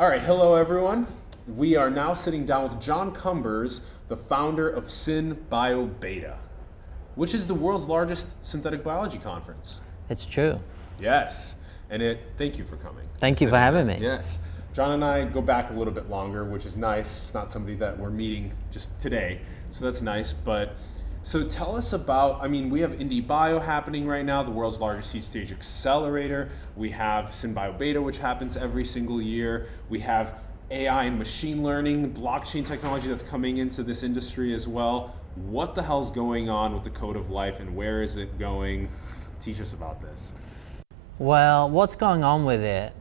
All right, hello everyone. We are now sitting down with John Cumbers, the founder of SynBioBeta, which is the world's largest synthetic biology conference. It's true. Yes, and thank you for coming. Thank you for having me. Yes. John and I go back a little bit longer, which is nice. It's not somebody that we're meeting just today, so that's nice. But so tell us about, we have IndieBio happening right now, the world's largest seed stage accelerator. We have SynBioBeta, which happens every single year. We have AI and machine learning, blockchain technology that's coming into this industry as well. What the hell's going on with the code of life and where is it going? Teach us about this. Well, what's going on with it?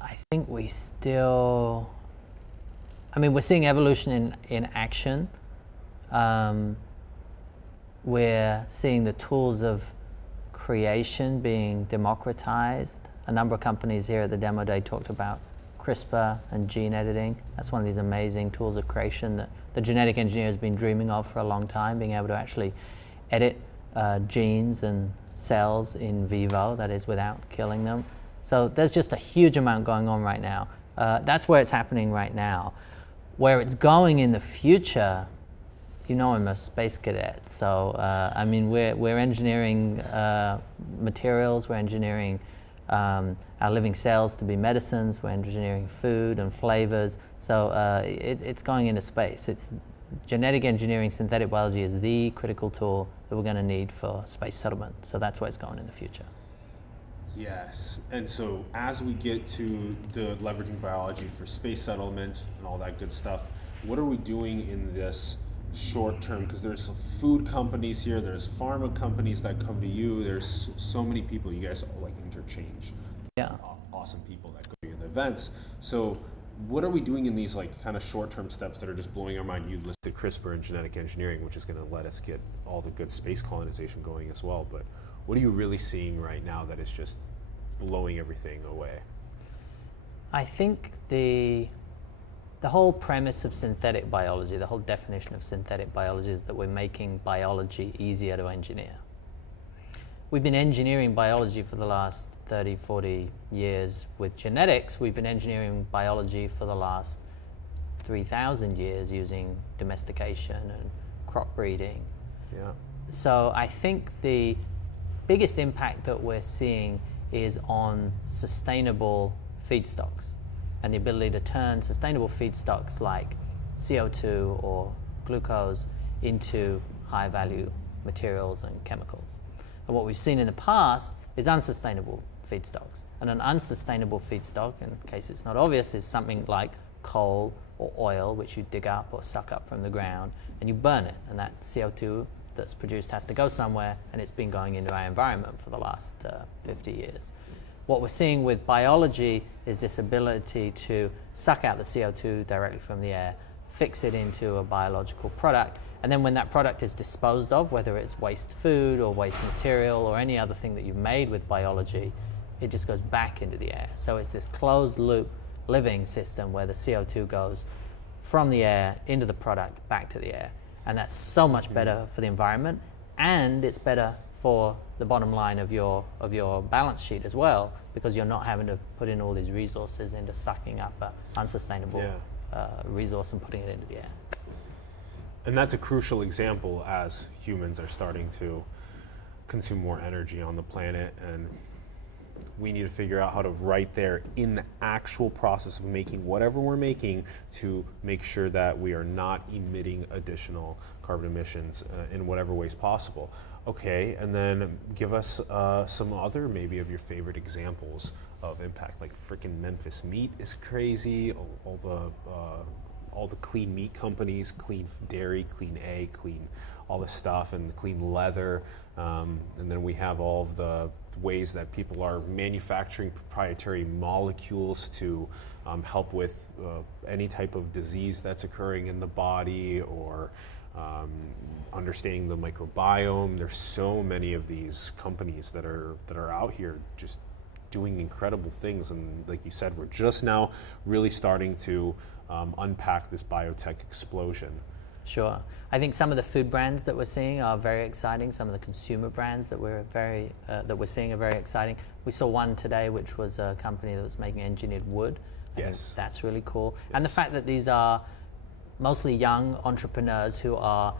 I think we're seeing evolution in action. We're seeing the tools of creation being democratized. A number of companies here at the demo day talked about CRISPR and gene editing. That's one of these amazing tools of creation that the genetic engineer has been dreaming of for a long time, being able to actually edit genes and cells in vivo, that is without killing them. So there's just a huge amount going on right now. That's where it's happening right now. Where it's going in the future, you know, I'm a space cadet, so we're engineering materials, we're engineering our living cells to be medicines, we're engineering food and flavors, so it's going into space. It's genetic engineering, synthetic biology is the critical tool that we're going to need for space settlement, so that's where it's going in the future. Yes, and so as we get to the leveraging biology for space settlement and all that good stuff, what are we doing in this short term? Because there's food companies here, there's pharma companies that come to you, there's so many people, you guys all like interchange. Yeah. Awesome people that go to your events. So what are we doing in these like kind of short-term steps that are just blowing our mind? You listed CRISPR and genetic engineering, which is going to let us get all the good space colonization going as well, but what are you really seeing right now that is just blowing everything away? I think the whole premise of synthetic biology, the whole definition of synthetic biology is that we're making biology easier to engineer. We've been engineering biology for the last 30, 40 years with genetics. We've been engineering biology for the last 3,000 years using domestication and crop breeding. Yeah. So I think the biggest impact that we're seeing is on sustainable feedstocks and the ability to turn sustainable feedstocks like CO2 or glucose into high value materials and chemicals. And what we've seen in the past is unsustainable feedstocks. And an unsustainable feedstock, in case it's not obvious, is something like coal or oil, which you dig up or suck up from the ground and you burn it. And that CO2 that's produced has to go somewhere, and it's been going into our environment for the last 50 years. What we're seeing with biology is this ability to suck out the CO2 directly from the air, fix it into a biological product, and then when that product is disposed of, whether it's waste food or waste material or any other thing that you've made with biology, it just goes back into the air. So it's this closed loop living system where the CO2 goes from the air into the product back to the air. And that's so much better for the environment, and it's better for the bottom line of your balance sheet as well, because you're not having to put in all these resources into sucking up an unsustainable resource and putting it into the air. And that's a crucial example as humans are starting to consume more energy on the planet, and we need to figure out how to right there in the actual process of making whatever we're making to make sure that we are not emitting additional carbon emissions in whatever ways possible. Okay, and then give us some other maybe of your favorite examples of impact. Like freaking Memphis Meat is crazy. All the clean meat companies, clean dairy, clean egg, clean all this stuff, and clean leather. And then we have all of the ways that people are manufacturing proprietary molecules to help with any type of disease that's occurring in the body, or understanding the microbiome. There's so many of these companies that are out here just doing incredible things, and like you said, we're just now really starting to unpack this biotech explosion. Sure. I think some of the food brands that we're seeing are very exciting. Some of the consumer brands that we're seeing are very exciting. We saw one today, which was a company that was making engineered wood. I Yes. think that's really cool. And the fact that these are mostly young entrepreneurs who are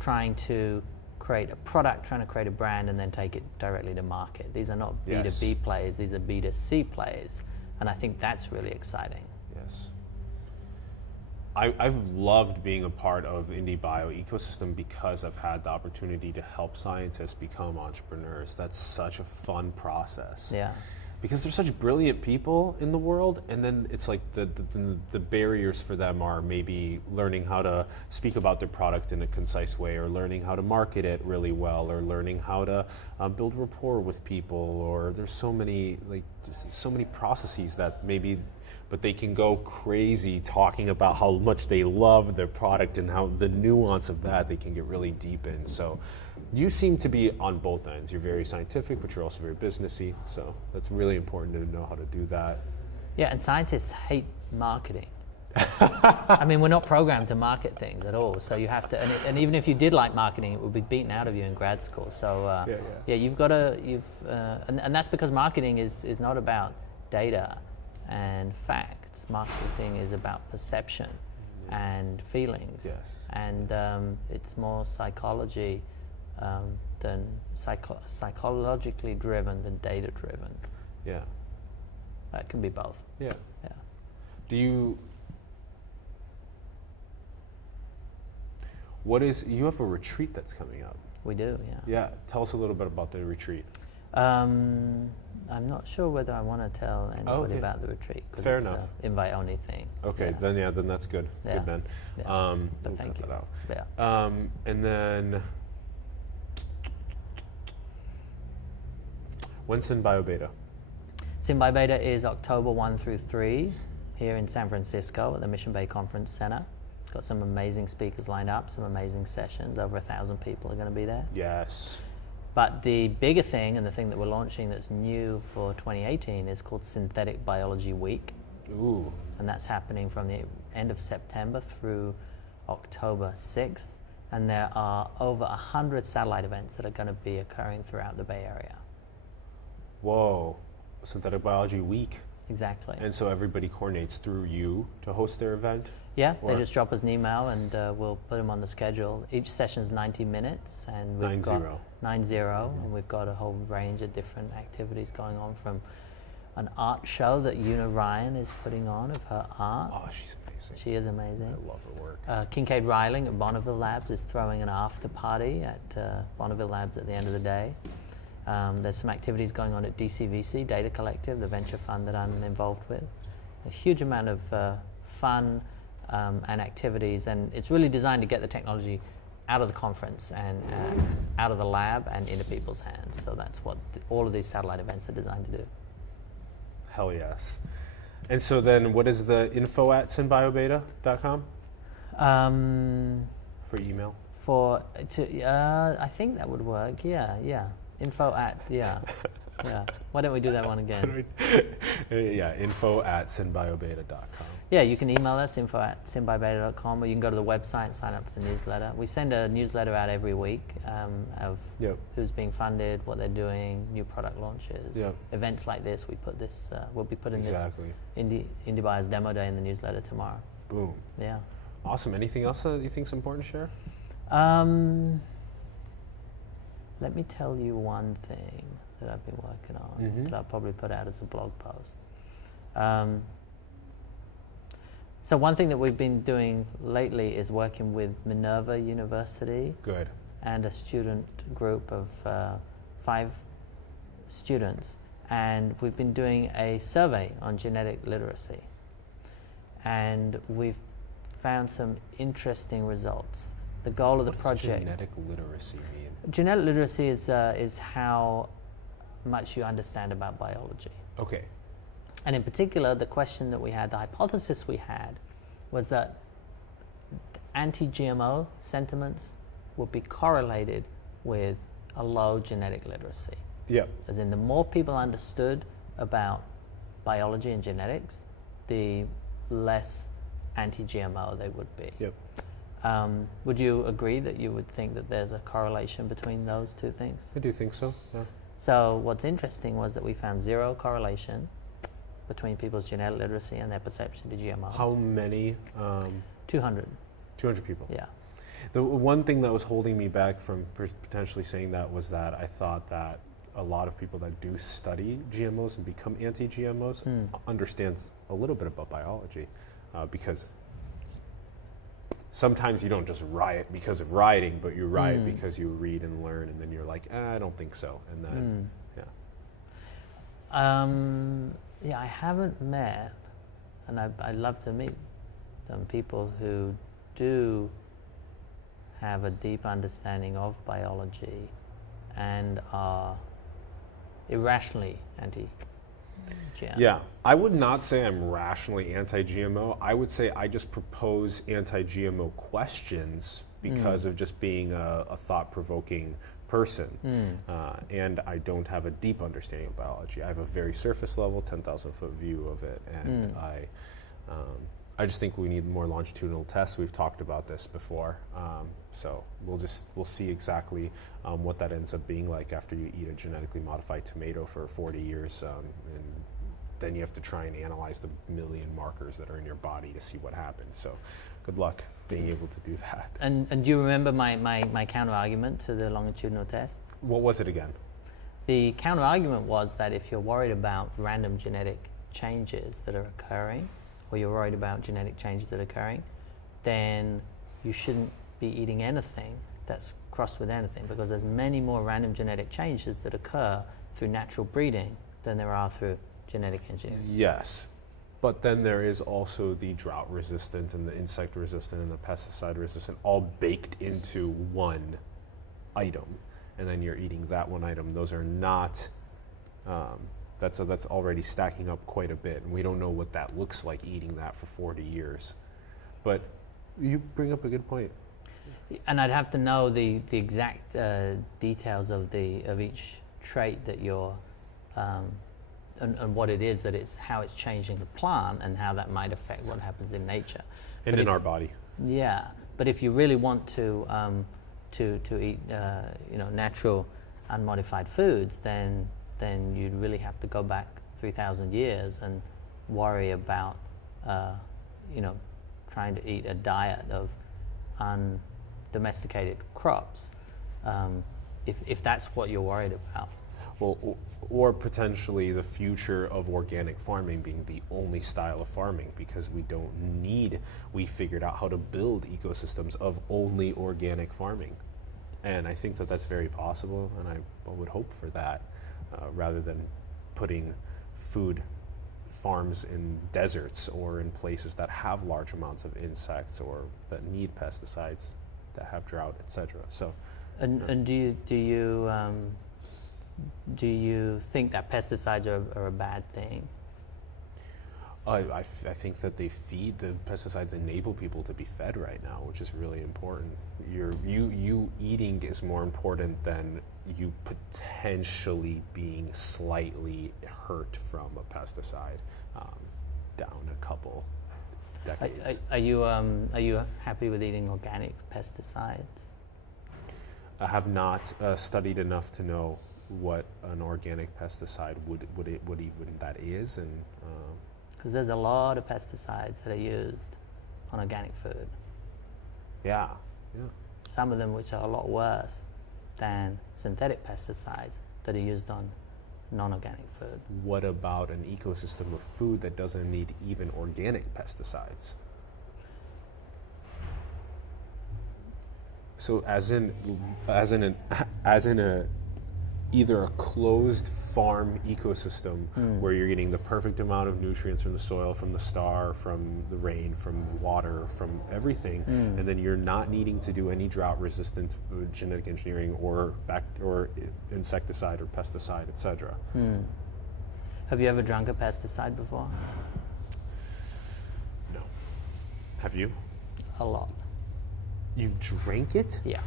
trying to create a product, trying to create a brand, and then take it directly to market. These are not Yes. B2B players, these are B2C players. And I think that's really exciting. Yes. I've loved being a part of indie bio ecosystem because I've had the opportunity to help scientists become entrepreneurs. That's such a fun process. Yeah. Because there's such brilliant people in the world, and then it's like the barriers for them are maybe learning how to speak about their product in a concise way, or learning how to market it really well, or learning how to build rapport with people, or there's so many processes that maybe, but they can go crazy talking about how much they love their product and how the nuance of that they can get really deep in. So you seem to be on both ends. You're very scientific, but you're also very businessy. So that's really important to know how to do that. Yeah, and scientists hate marketing. I mean, we're not programmed to market things at all. So you have to, and even if you did like marketing, it would be beaten out of you in grad school. So yeah, you've got to, and that's because marketing is not about data and facts. Marketing is about perception and feelings. Yes. And it's more psychology than psychologically driven than data driven. Yeah. That can be both. Yeah. Yeah. Do you have a retreat that's coming up? We do, yeah. Yeah, tell us a little bit about the retreat. I'm not sure whether I want to tell anybody about the retreat. Fair it's enough. An invite-only thing. Okay, then that's good. Yeah. Good then. Yeah. But We'll thank cut you. that out. Yeah. And then, when's SynBioBeta? SynBioBeta is October 1 through 3 here in San Francisco at the Mission Bay Conference Center. Got some amazing speakers lined up, some amazing sessions. Over 1,000 people are going to be there. Yes. But the bigger thing, and the thing that we're launching that's new for 2018, is called Synthetic Biology Week. Ooh. And that's happening from the end of September through October 6th. And there are over 100 satellite events that are going to be occurring throughout the Bay Area. Whoa. Synthetic Biology Week. Exactly. And so everybody coordinates through you to host their event? Yeah, they just drop us an email and we'll put them on the schedule. Each session's 90 minutes and we've got 90, and we've got a whole range of different activities going on, from an art show that Una Ryan is putting on of her art. Oh, she's amazing. She is amazing. I love her work. Kincaid Riling at Bonneville Labs is throwing an after party at Bonneville Labs at the end of the day. There's some activities going on at DCVC, Data Collective, the venture fund that I'm involved with. A huge amount of fun and activities, and it's really designed to get the technology out of the conference and out of the lab and into people's hands. So that's what all of these satellite events are designed to do. Hell yes. And so then what is the info at synbiobeta.com? For email? I think that would work, yeah. Info at, yeah. Why don't we do that one again? Yeah, info at synbiobeta.com. Yeah, you can email us, info at synbiobeta.com, or you can go to the website and sign up for the newsletter. We send a newsletter out every week of who's being funded, what they're doing, new product launches, events like this. We put this, we'll be putting this Indie Buyers Demo Day in the newsletter tomorrow. Boom. Yeah. Awesome. Anything else that you think is important to share? Let me tell you one thing that I've been working on that I'll probably put out as a blog post. So one thing that we've been doing lately is working with Minerva University. Good. And a student group of 5 students. And we've been doing a survey on genetic literacy. And we've found some interesting results. The goal of the project... Genetic literacy mean? Genetic literacy is how much you understand about biology. Okay. And in particular, the question that we had, the hypothesis we had, was that anti-GMO sentiments would be correlated with a low genetic literacy. Yep. As in, the more people understood about biology and genetics, the less anti-GMO they would be. Yep. Would you agree that you would think that there's a correlation between those two things? I do think so, yeah. So what's interesting was that we found 0 correlation between people's genetic literacy and their perception to GMOs. How many? 200. 200 people. Yeah. The one thing that was holding me back from potentially saying that was that I thought that a lot of people that do study GMOs and become anti-GMOs understands a little bit about biology, because sometimes you don't just riot because of rioting, but you riot because you read and learn, and then you're like, I don't think so, and then yeah, I haven't met, and I'd love to meet them, people who do have a deep understanding of biology and are irrationally anti-GMO. Yeah, I would not say I'm rationally anti-GMO. I would say I just propose anti-GMO questions because of just being a thought-provoking person. And I don't have a deep understanding of biology. I have a very surface level, 10,000 foot view of it. And I just think we need more longitudinal tests. We've talked about this before. So we'll see exactly what that ends up being like after you eat a genetically modified tomato for 40 years. And then you have to try and analyze the million markers that are in your body to see what happened. So good luck being able to do that. And do you remember my counter argument to the longitudinal tests? What was it again? The counter argument was that if you're worried about random genetic changes that are occurring, or you're worried about genetic changes that are occurring, then you shouldn't be eating anything that's crossed with anything, because there's many more random genetic changes that occur through natural breeding than there are through genetic engineering. Yes, but then there is also the drought resistant and the insect resistant and the pesticide resistant, all baked into one item, and then you're eating that one item. Those are not, that's already stacking up quite a bit, and we don't know what that looks like eating that for 40 years. But you bring up a good point. And I'd have to know the exact details of each trait that you're, and what it is that it's, how it's changing the plant, and how that might affect what happens in nature. And but in our body. Yeah, but if you really want to eat natural unmodified foods, then you'd really have to go back 3,000 years and worry about trying to eat a diet of undomesticated crops, if that's what you're worried about. Well, or potentially the future of organic farming being the only style of farming, because we figured out how to build ecosystems of only organic farming. And I think that that's very possible, and I would hope for that, rather than putting food farms in deserts or in places that have large amounts of insects or that need pesticides, that have drought, etc. So, and do you think that pesticides are a bad thing? I think that the pesticides enable people to be fed right now, which is really important. You eating is more important than you potentially being slightly hurt from a pesticide down a couple decades. Are you happy with eating organic pesticides? I have not studied enough to know what an organic pesticide would even that is, and because there's a lot of pesticides that are used on organic food. Yeah. Some of them which are a lot worse than synthetic pesticides that are used on non-organic food. What about an ecosystem of food that doesn't need even organic pesticides? So as in either a closed farm ecosystem where you're getting the perfect amount of nutrients from the soil, from the star, from the rain, from the water, from everything, and then you're not needing to do any drought-resistant genetic engineering or insecticide or pesticide, etc. Have you ever drunk a pesticide before? No. Have you? A lot. You've drank it? Yeah.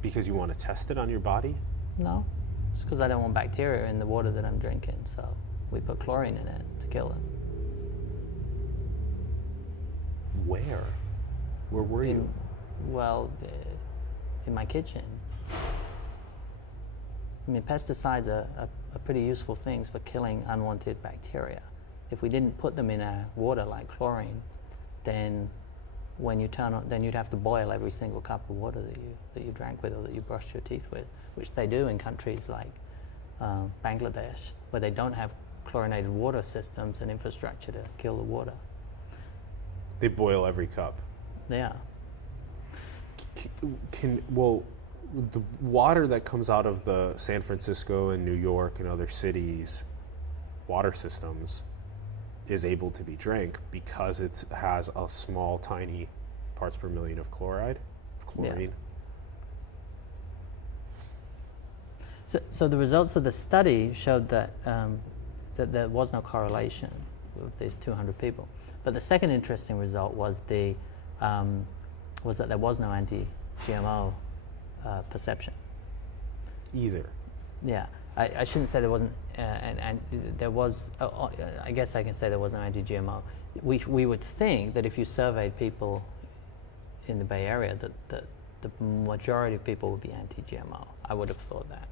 Because you want to test it on your body? No, it's because I don't want bacteria in the water that I'm drinking, so we put chlorine in it to kill it. Where? Where were you? Well, in my kitchen. I mean, pesticides are are pretty useful things for killing unwanted bacteria. If we didn't put them in our water like chlorine, then when you turn on, then you'd have to boil every single cup of water that you drank with or that you brushed your teeth with, which they do in countries like Bangladesh, where they don't have chlorinated water systems and infrastructure to kill the water. They boil every cup. Yeah. Well, the water that comes out of the San Francisco and New York and other cities' water systems is able to be drank because it has a small, tiny parts per million of chlorine. Yeah. So the results of the study showed that that there was no correlation with these 200 people. But the second interesting result was that there was no anti-GMO perception. Either. Yeah, I shouldn't say there wasn't, and there was. I guess I can say there was no anti-GMO. We would think that if you surveyed people in the Bay Area, that the majority of people would be anti-GMO. I would have thought that.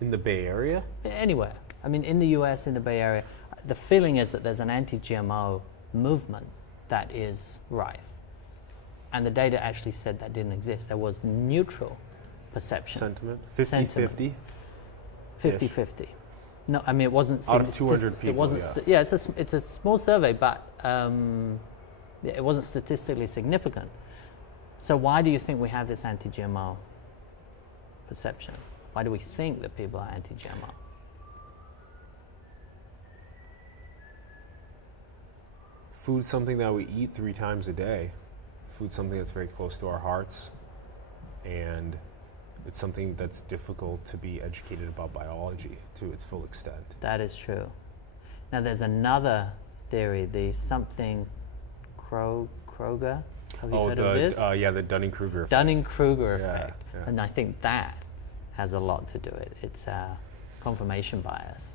In the Bay Area? Anywhere. I mean, in the U.S., in the Bay Area, the feeling is that there's an anti-GMO movement that is rife, and the data actually said that didn't exist. There was neutral perception. Sentiment? 50-50? 50-50. No, I mean it wasn't. Out of 200 people, it wasn't. yeah. It's a small survey, but it wasn't statistically significant. So why do you think we have this anti-GMO perception? Why do we think that people are anti-GMO? Food's something that we eat 3 times a day. Food's something that's very close to our hearts, and it's something that's difficult to be educated about biology to its full extent. That is true. Now there's another theory, the something Kroger. Have you heard of this? The Dunning-Kruger effect. Dunning-Kruger effect. Yeah. And I think that has a lot to do with it. It's confirmation bias.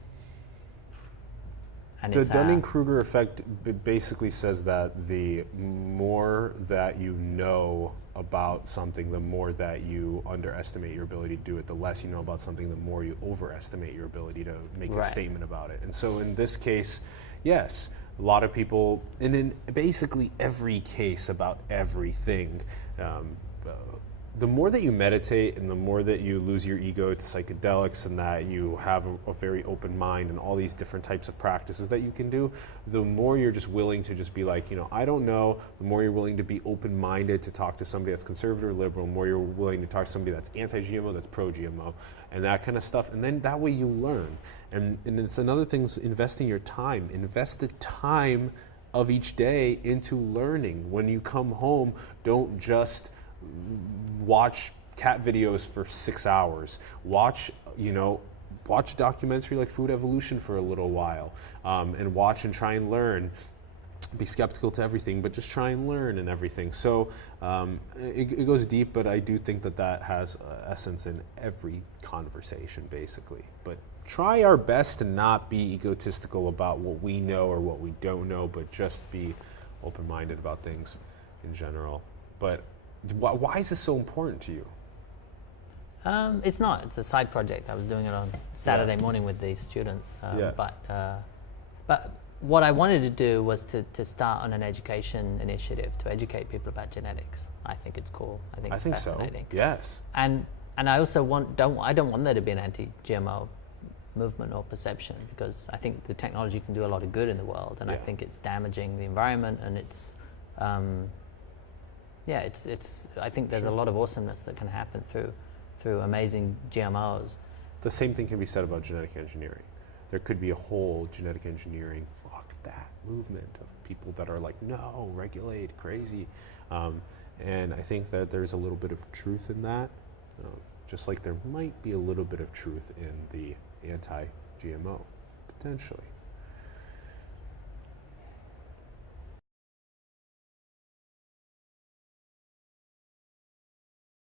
And The Dunning-Kruger effect basically says that the more that you know about something, the more that you underestimate your ability to do it. The less you know about something, the more you overestimate your ability to make a statement about it. And so in this case, yes, a lot of people, and in basically every case about everything, the more that you meditate and the more that you lose your ego to psychedelics and that you have a very open mind and all these different types of practices that you can do, the more you're just willing to just be like, I don't know, the more you're willing to be open-minded to talk to somebody that's conservative or liberal, the more you're willing to talk to somebody that's anti-GMO, that's pro-GMO, and that kind of stuff. And then that way you learn. And it's another thing is investing your time. Invest the time of each day into learning. When you come home, don't just watch cat videos for 6 hours. Watch a documentary like Food Evolution for a little while, and watch and try and learn. Be skeptical to everything, but just try and learn and everything. So it goes deep, but I do think that has essence in every conversation, basically. But try our best to not be egotistical about what we know or what we don't know, but just be open-minded about things in general. But why is this so important to you? It's not. It's a side project. I was doing it on Saturday morning with these students. But what I wanted to do was to start on an education initiative to educate people about genetics. I think it's cool. I think it's fascinating. So. Yes. And I also I don't want there to be an anti-GMO movement or perception, because I think the technology can do a lot of good in the world, and I think it's damaging the environment, and it's I think there's a lot of awesomeness that can happen through amazing GMOs. The same thing can be said about genetic engineering. There could be a whole genetic engineering, fuck that movement of people that are like, no, regulate, crazy. And I think that there's a little bit of truth in that, just like there might be a little bit of truth in the anti-GMO, potentially.